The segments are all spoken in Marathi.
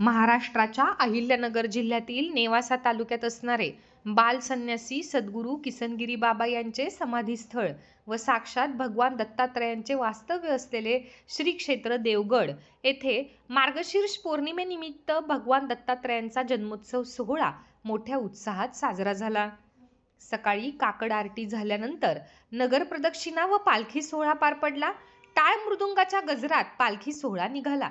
महाराष्ट्राच्या अहिल्यानगर जिल्ह्यातील नेवासा तालुक्यात असणारे बालसन्यासी सद्गुरू किसनगिरी बाबा यांचे समाधीस्थळ व साक्षात भगवान दत्तात्रयांचे वास्तव्य असलेले श्री क्षेत्र देवगड येथे मार्गशीर्ष पौर्णिमेनिमित्त भगवान दत्तात्रयांचा जन्मोत्सव सोहळा मोठ्या उत्साहात साजरा झाला। सकाळी काकड आरती झाल्यानंतर नगर प्रदक्षिणा व पालखी सोहळा पार पडला। टाळ मृदुंगाच्या गजरात पालखी सोहळा निघाला।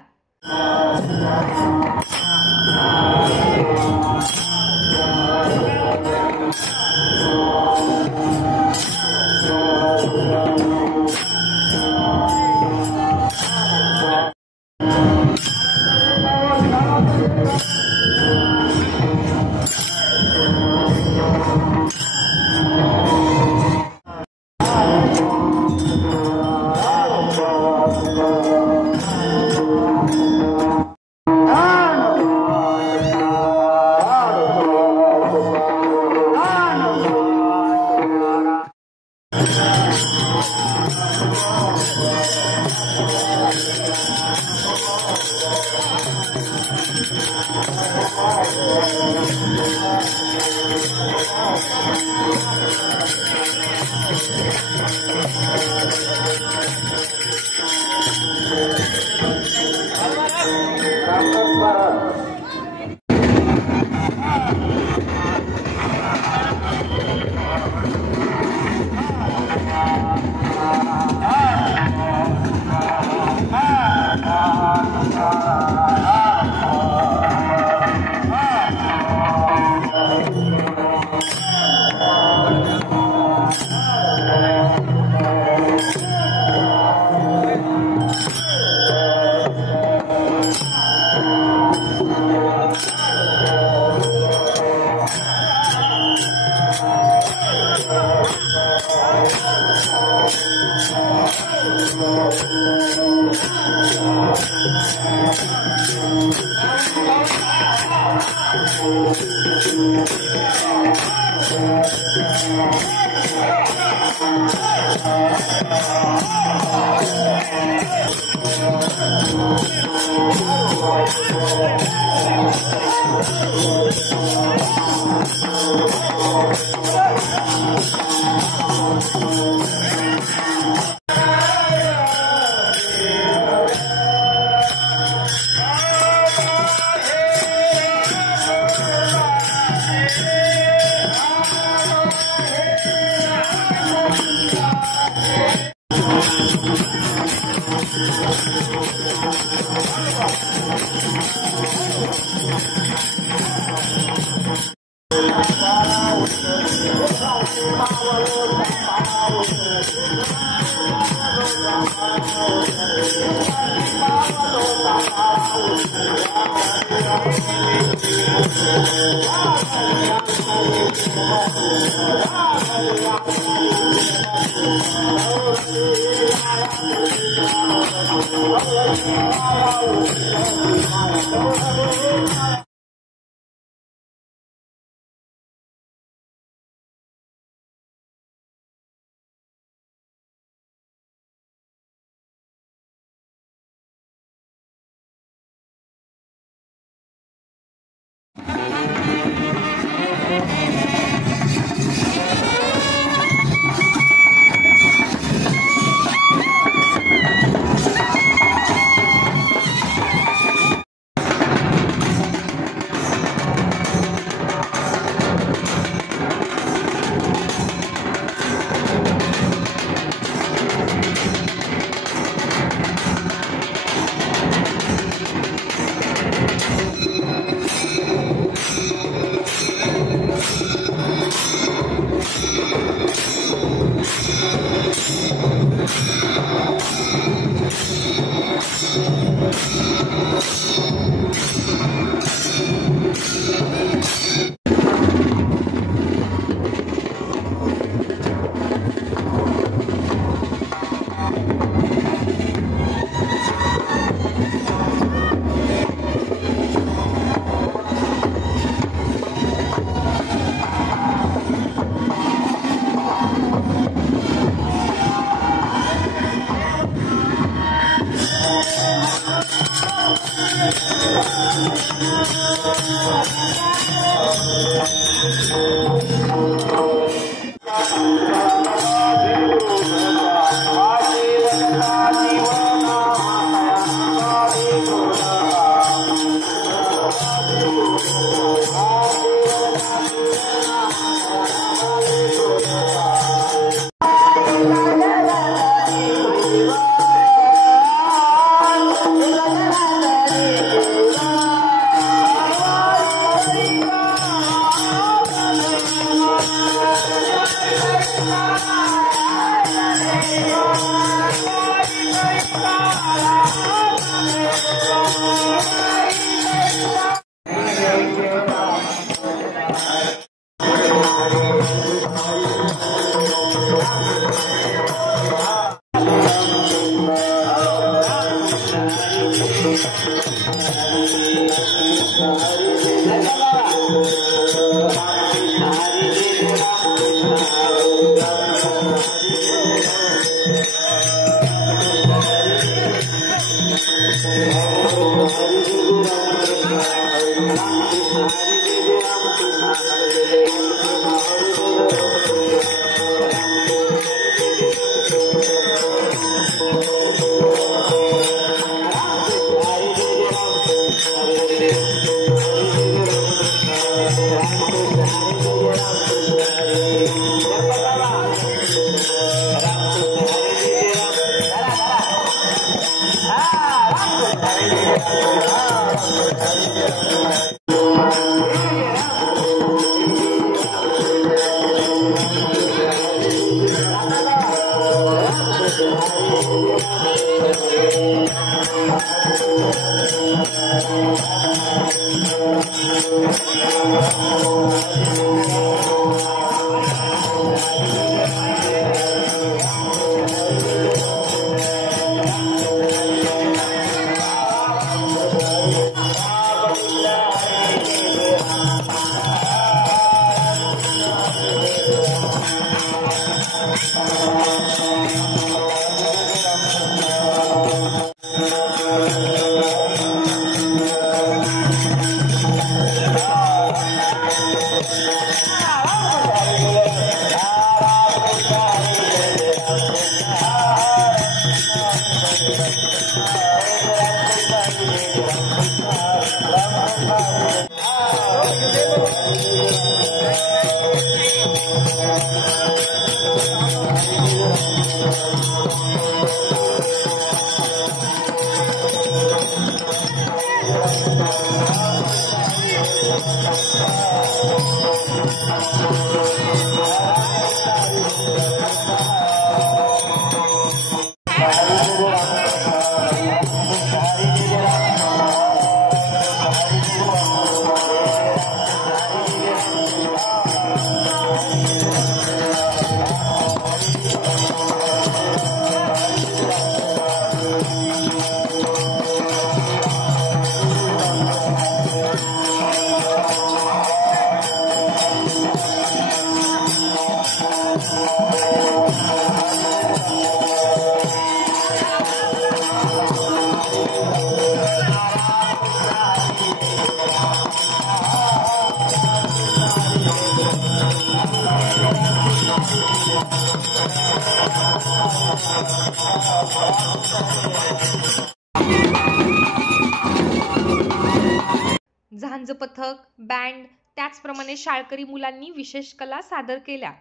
झांज पथक, बँड, त्याचप्रमाणे शाळकरी मुलांनी विशेष कला सादर केल्या.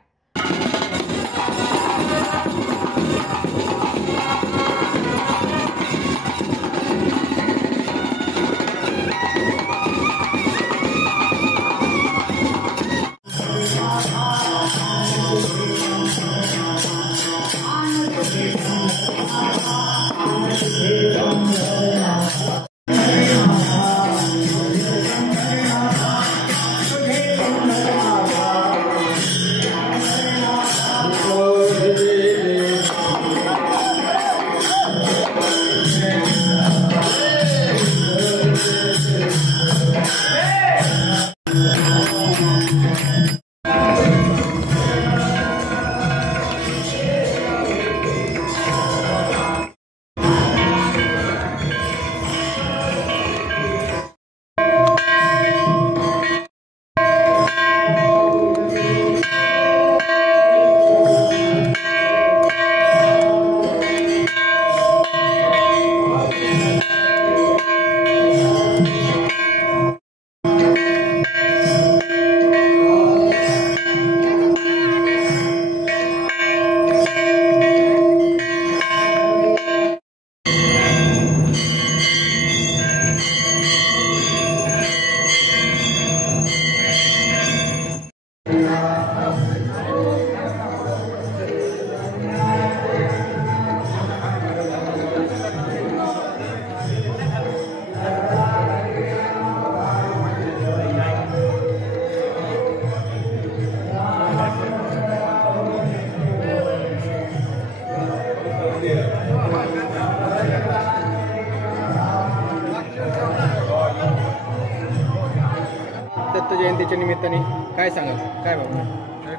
जयंतीच्या निमित्ताने काय सांगाल, काय भावना?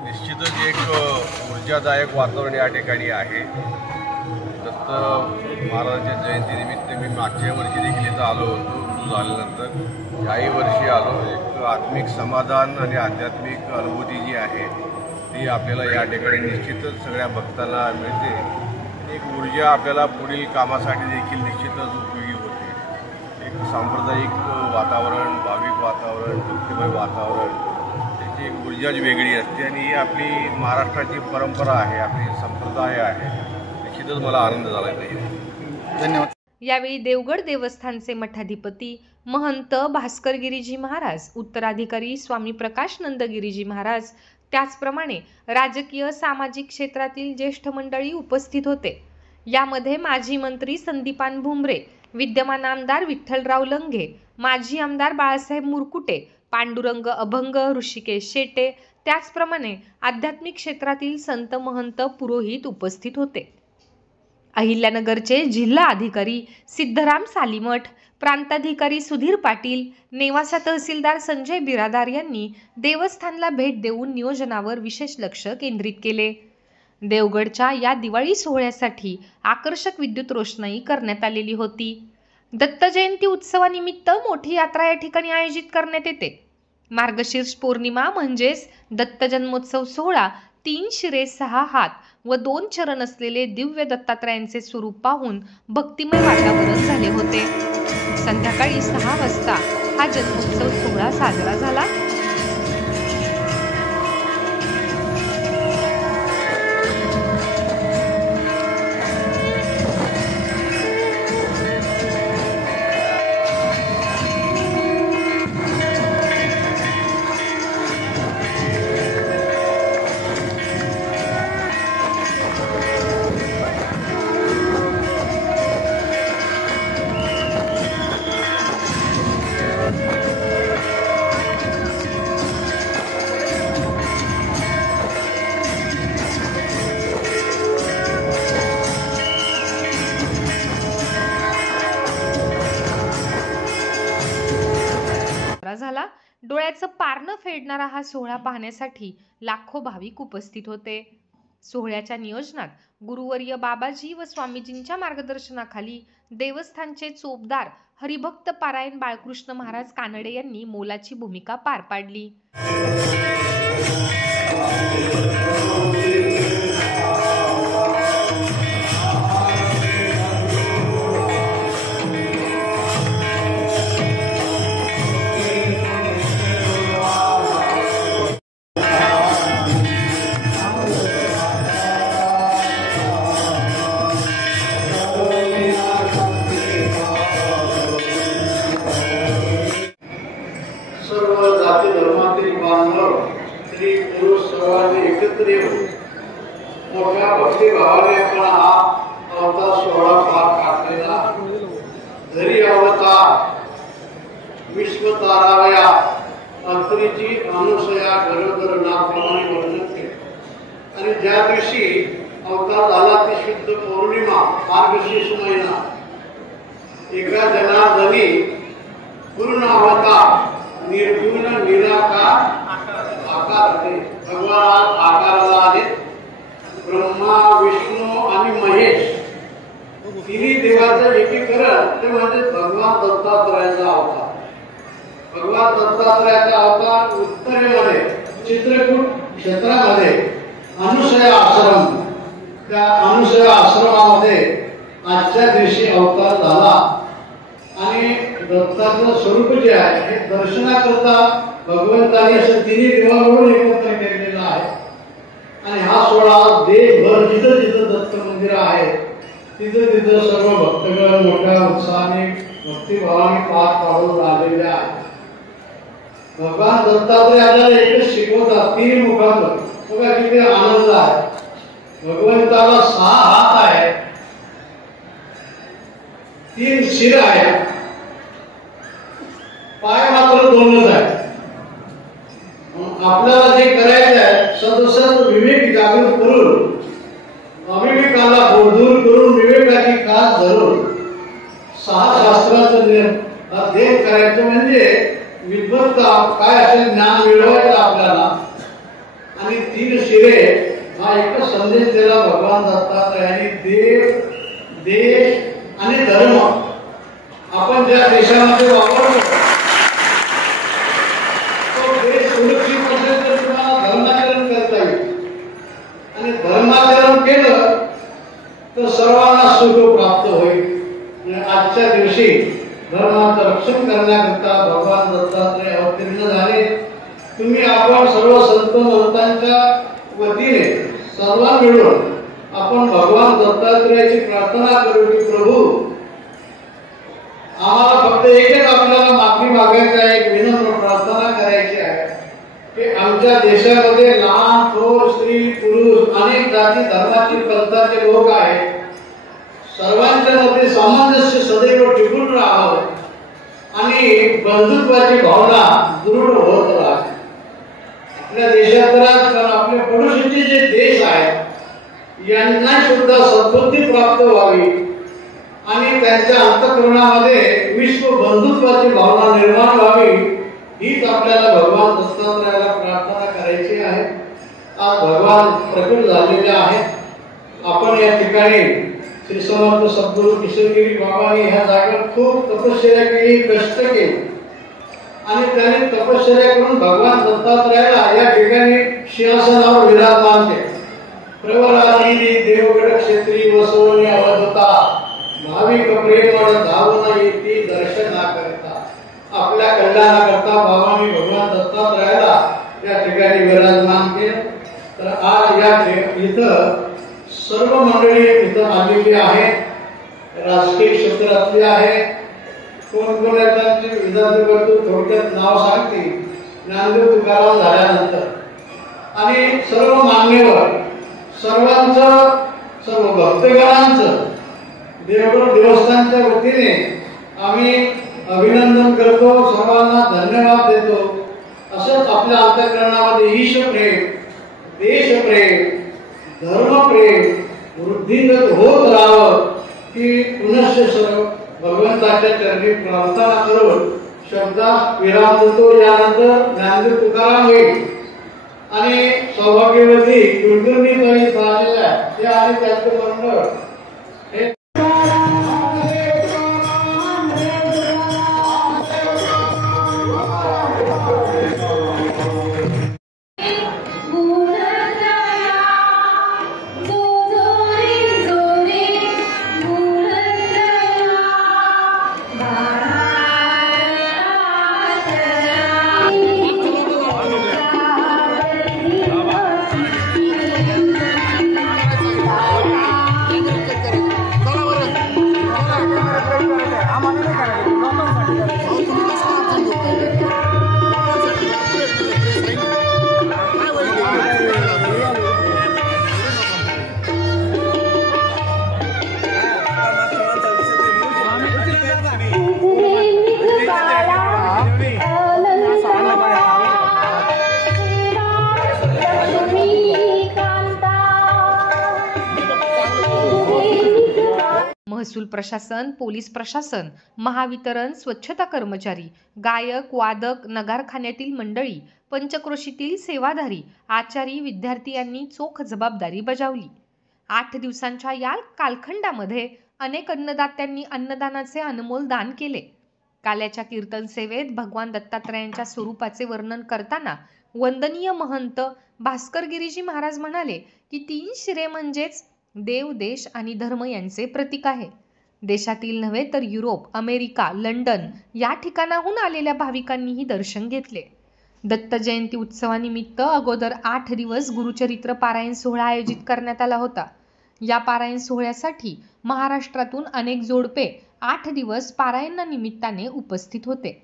निश्चितच एक ऊर्जादायक वातावरण या ठिकाणी आहे. दत्त महाराजांच्या जयंतीनिमित्त मी मागच्या वर्षी देखील इथं आलो होतो. रुजू झाल्यानंतर याही वर्षी आलो. एक आत्मिक समाधान आणि आध्यात्मिक अनुभूती जी आहे ती आपल्याला या ठिकाणी निश्चितच सगळ्या भक्तांना मिळते. एक ऊर्जा आपल्याला पुढील कामासाठी देखील निश्चितच उपयोगी होते. एक सांप्रदायिक वातावरण, भाविक वातावरण, भक्तिमय वातावरण, त्याची एक ऊर्जाच वेगळी असते आणि ही आपली महाराष्ट्राची परंपरा आहे, आपली संप्रदाय आहे. निश्चितच मला आनंद झाला पाहिजे. धन्यवाद. यावेळी देवगड देवस्थानचे मठाधिपती महंत भास्कर गिरीजी महाराज, उत्तराधिकारी स्वामी प्रकाश नंद गिरीजी महाराज, त्याचप्रमाणे राजकीय सामाजिक क्षेत्रातील ज्येष्ठ मंडळी उपस्थित होते. यामध्ये माजी मंत्री संदीपान भुमरे, विद्यमान आमदार विठ्ठलराव लंघे, माजी आमदार बाळासाहेब मुरकुटे, पांडुरंग अभंग, ऋषिकेश शेटे, त्याचप्रमाणे आध्यात्मिक क्षेत्रातील संत महंत पुरोहित उपस्थित होते. अहिल्यानगरचे जिल्हा अधिकारी सिद्धराम सालीमठ, प्रांताधिकारी सुधीर पाटील, नेवासा तहसीलदार संजय बिरादार यांनी देवस्थानला भेट देऊन नियोजनावर विशेष लक्ष केंद्रित केले. देवगडच्या या दिवाळी सोहळ्यासाठी आकर्षक विद्युत रोषणाई करण्यात आलेली होती. दत्त जयंती उत्सवानिमित्त मोठी यात्रा या ठिकाणी आयोजित करण्यात येते. मार्गशीर्ष पौर्णिमा म्हणजेच दत्त जन्मोत्सव सोहळा 3 शिरे 6 हात व 2 चरण असलेले दिव्य दत्तात्रयांचे स्वरूप पाहून भक्तिमय वातावरण झाले होते. संध्याकाळी 6 वाजता हा जन्मोत्सव सोहळा साजरा झाला. झाला. डोळ्याचं पारणं फेडणारा हा सोहळा पाहण्यासाठी लाखो भाविक उपस्थित होते. सोहळ्याच्या नियोजनात गुरुवर्य बाबाजी व स्वामीजींच्या मार्गदर्शनाखाली देवस्थानचे चोपदार हरिभक्त पारायण बाळकृष्ण महाराज कानडे यांनी मोलाची भूमिका पार पाडली. सर्व जाती धर्मातील बांधव स्त्री पुरुष सर्वांनी एकत्र येऊन मोठ्या भक्तिभावाने आपण हा अवतार सोहळा पार काढलेला. धरी अवतार विश्वतारावया अंतरीची अनुसया गरोदर नाप्रमाणे वर्णन केले. आणि ज्या दिवशी अवतार झाला ती शुद्ध पौर्णिमा, मार्गशीर्ष महिना, एका जनार्दनी पूर्ण अवतार निर्गुण निराकार आकार आहे. भगवान आकाराला आहेत. ब्रह्मा, विष्णू आणि महेश तिन्ही देवाचं एकीकरण ते म्हणजे भगवान दत्तात्रयाचा अवतार. भगवान दत्तात्रयाचा अवतार उत्तरेमध्ये चित्रकूट क्षेत्रामध्ये अनुसया आश्रम, त्या अनुसया आश्रमामध्ये आजच्या दिवशी अवतार झाला. आणि दत्ताचं स्वरूप जे आहे हे दर्शनाकरता भगवंताने असं तिन्ही देवांवरून एकत्र केलेला आहे. आणि हा सोहळा देशभर जिथं जिथं दत्त मंदिर आहे तिथं तिथं सर्व भक्तगण मोठ्या उत्साहाने भक्तिभावाने पार पाडून आलेले आहेत. भगवान दत्तात्रयाला एकच शिकवतात, 3 मुखातून. बघा किती आनंद आहे. भगवंताला 6 हात आहे, 3 शिर आहे, पाय मात्र 2च आहे. आपल्याला जे करायचं आहे सदसद विवेक जागृत करून, अविवेकाला दूर करून विवेकाची कास धरून 6 शास्त्राचं अध्ययन करायचं. म्हणजे विद्वत्ता काय असेल ज्ञान मिळवायचं आपल्याला, आणि 3 शिरे हा एकच संदेश दिला भगवान दत्तात्रयाने. देव, देश आणि धर्म. आपण ज्या देशामध्ये वावरतो तो देश सुरक्षित असेल तर तुम्हाला धर्माचरण करता येईल, आणि धर्माचरण केलं तर सर्वांना सुख प्राप्त होईल. आजच्या दिवशी धर्माचं रक्षण करण्याकरता भगवान दत्तात्रय अवतीर्ण झाले. तुम्ही आपण सर्व संत महंतांच्या वतीने सर्वांना मिळून आपण भगवान दत्तात्रयाची प्रार्थना करू की प्रभू, आम्हाला फक्त एकच आपल्याला माफी मागायची आहे, एक विनम्र प्रार्थना करायची आहे की आमच्या देशामध्ये लहान थोर स्त्री पुरुष अनेक जाती धर्माचे पंथाचे लोक आहेत. सर्वांच्या मध्ये सामंजस्य सदैव टिकून राहावं आणि बंधुत्वाची भावना दृढ होत राहावी. आपल्या देशात आपल्या पडोशीचे जे देश आहेत यांना सुद्धा सद्बुद्धी प्राप्त व्हावी आणि त्यांच्या अंतःकरणामध्ये विश्व बंधुत्वाची भावना निर्माण व्हावी, हीच आपल्याला भगवान दत्तात्रयाला प्रार्थना करायची आहे. आज भगवान प्रकट झालेले आहेत. आपण या ठिकाणी श्री समर्थ सद्गुरू किशनगिरी बाबांनी ह्या जागेवर खूप तपश्चर्या केली, कष्ट केले, आणि त्याने तपश्चर्या करून भगवान दत्तात्रयाला या ठिकाणी सिंहासनावर विराजमान केले. प्रवराधी देवगड क्षेत्री वसवणी अवधता, भाविक प्रेमळ धावना येती दर्शना करता. आपल्या कल्याणाकरता बाबांनी भगवान दत्तात्रयाला या ठिकाणी विराजमान केले. तर आज या इथं सर्व मंडळी इथं आलेली आहेत, राजकीय क्षेत्रातली आहे. कोण कोण त्यांचे विद्यार्थी करतो थोडक्यात नाव सांगते. ज्ञानदेव तुकाराम झाल्यानंतर आणि सर्व मान्यवर सर्वांचं, सर्व भक्तगणांचं देवगड देवस्थानच्या वतीने आम्ही अभिनंदन करतो, सर्वांना धन्यवाद देतो. असंच आपल्या अंतःकरणामध्ये ईशप्रेम, देशप्रेम, धर्मप्रेम वृद्धिंगत होत राहावं की पुनश्च सर्व भगवंताच्या चरणी प्रार्थना करून शब्दात विराम देतो. यानंतर ज्ञानदेव तुकाराम होईल आणि सौभाग्यवती कुलकर्णी झालेल्या आहे ते आणि त्यांचे मंडळ हे महसूल प्रशासन, पोलीस प्रशासन, महावितरण, स्वच्छता कर्मचारी, गायक, वादक, नगारखान्यातील मंडळी, पंचक्रोशीतील सेवाधारी, आचारी, विद्यार्थी यांनी चोख जबाबदारी बजावली. 8 दिवसांच्या या कालखंडामध्ये अनेक अन्नदात्यांनी अन्नदानाचे अनमोल दान केले. काल्याच्या कीर्तन सेवेत भगवान दत्तात्रयांच्या स्वरूपाचे वर्णन करताना वंदनीय महंत भास्कर गिरीजी महाराज म्हणाले की 3 शिरे म्हणजेच देव, देश आणि धर्म यांचे प्रतीक आहे. देशातील नव्हे तर युरोप, अमेरिका, लंडन या ठिकाणाहून आलेल्या भाविकांनीही दर्शन घेतले. दत्त जयंती उत्सवानिमित्त अगोदर 8 दिवस गुरुचरित्र पारायण सोहळा आयोजित करण्यात आला होता. या पारायण सोहळ्यासाठी महाराष्ट्रातून अनेक जोडपे 8 दिवस पारायणानिमित्ताने उपस्थित होते.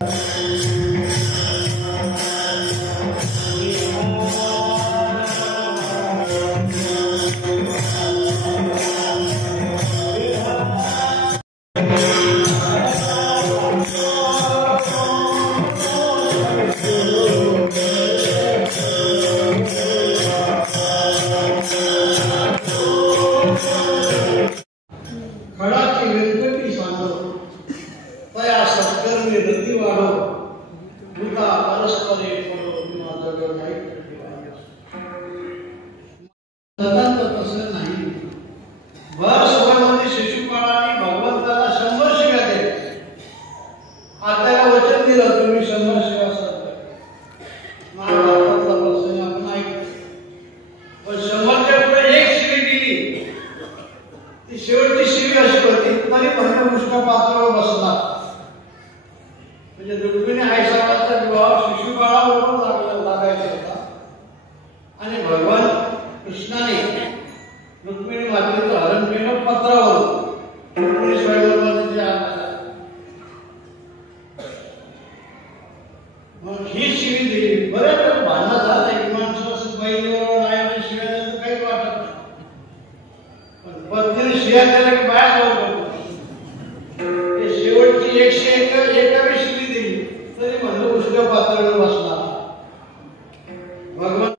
खडाची व्यंकटी सांगतो तया सत्कर्मी रती वाढव. वचन दिलं तुम्ही 100 शिव्या सांगताय. माझ्या बापाचा प्रसंग आपण ऐकतो. पण 100च्या पुढे एक शिवी दिली, ती शेवटची शिवी अशी होती, तरी पण मुष्का पात्रावर बसला. म्हणजे रुक्मिणी आईसाहेबांचा विवाह शिशुपाळाबरोबर लागायचा होता आणि भगवान कृष्णाने रुक्मिणी मातेचं हरण केलं पत्रावर. रुक्मिणी स्वयंवरामध्ये आला. मग ही शिवी दिली. बरं भांडणं झालं की माणसं असं बहिणीबरोबर नाही शिव्या द्यायचं काही वाटत नाही. पण पत्नीने शिव्या द्यायला की बाहेर जाऊ शकतो. शेवटची 101 शिवी दिली तरी म्हणलं उष्ण पातळीवर बसला. भगवान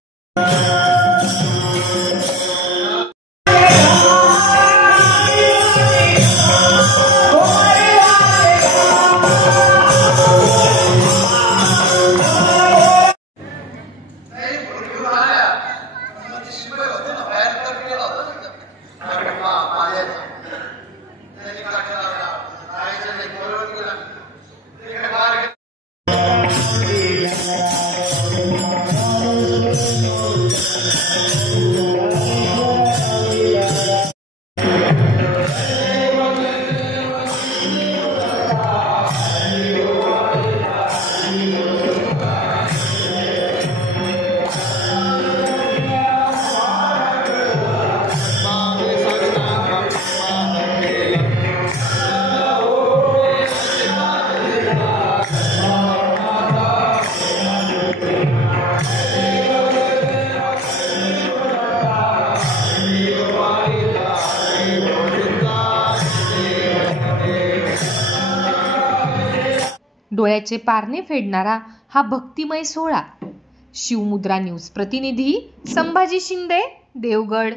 डोळ्याचे पारणे फेडणारा हा भक्तिमय सोहळा. शिवमुद्रा न्यूज प्रतिनिधी संभाजी शिंदे, देवगड.